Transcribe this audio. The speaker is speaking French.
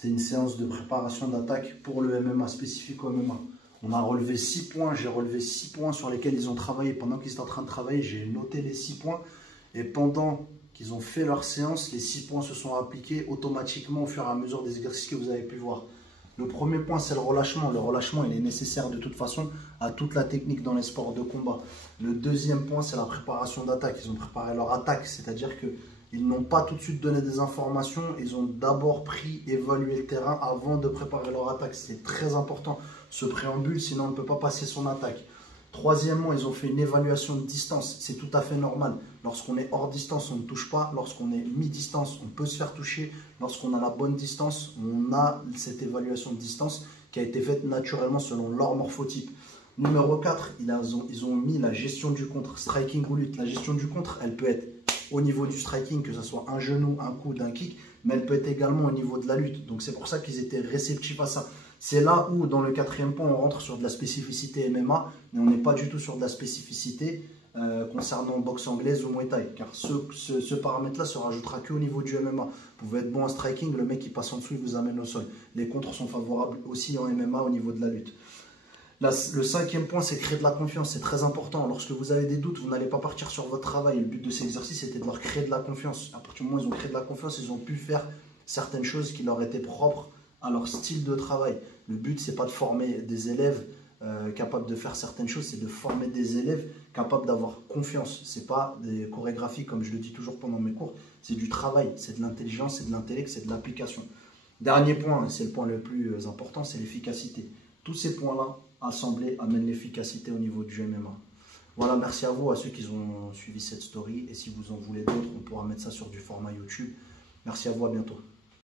C'était une séance de préparation d'attaque pour le MMA, spécifique au MMA. On a relevé 6 points, j'ai relevé 6 points sur lesquels ils ont travaillé. Pendant qu'ils étaient en train de travailler, j'ai noté les 6 points. Et pendant qu'ils ont fait leur séance, les 6 points se sont appliqués automatiquement au fur et à mesure des exercices que vous avez pu voir. Le premier point, c'est le relâchement. Le relâchement, il est nécessaire de toute façon à toute la technique dans les sports de combat. Le deuxième point, c'est la préparation d'attaque. Ils ont préparé leur attaque, c'est-à-dire qu'ils n'ont pas tout de suite donné des informations. Ils ont d'abord évalué le terrain avant de préparer leur attaque. C'est très important, ce préambule, sinon on ne peut pas passer son attaque. Troisièmement, ils ont fait une évaluation de distance. C'est tout à fait normal. Lorsqu'on est hors distance, on ne touche pas. Lorsqu'on est mi-distance, on peut se faire toucher. Lorsqu'on a la bonne distance, on a cette évaluation de distance qui a été faite naturellement selon leur morphotype. Numéro 4, ils ont mis la gestion du contre, striking ou lutte. La gestion du contre, elle peut être au niveau du striking, que ce soit un genou, un coude, un kick, mais elle peut être également au niveau de la lutte. Donc c'est pour ça qu'ils étaient réceptifs à ça. C'est là où, dans le quatrième point, on rentre sur de la spécificité MMA, mais on n'est pas du tout sur de la spécificité concernant boxe anglaise ou Muay Thai, car ce paramètre-là se rajoutera qu'au niveau du MMA. Vous pouvez être bon en striking, le mec qui passe en dessous, il vous amène au sol. Les contres sont favorables aussi en MMA au niveau de la lutte. Là, le cinquième point, c'est créer de la confiance. C'est très important. Lorsque vous avez des doutes, vous n'allez pas partir sur votre travail. Le but de cet exercice, c'était de leur créer de la confiance. À partir du moment où ils ont créé de la confiance, ils ont pu faire certaines choses qui leur étaient propres à leur style de travail. Le but, c'est pas de former des élèves capables de faire certaines choses, c'est de former des élèves capables d'avoir confiance. C'est pas des chorégraphies, comme je le dis toujours pendant mes cours, c'est du travail, c'est de l'intelligence, c'est de l'intellect, c'est de l'application. Dernier point, c'est le point le plus important, c'est l'efficacité. Tous ces points-là, assemblés, amènent l'efficacité au niveau du MMA. Voilà, merci à vous, à ceux qui ont suivi cette story. Et si vous en voulez d'autres, on pourra mettre ça sur du format YouTube. Merci à vous, à bientôt.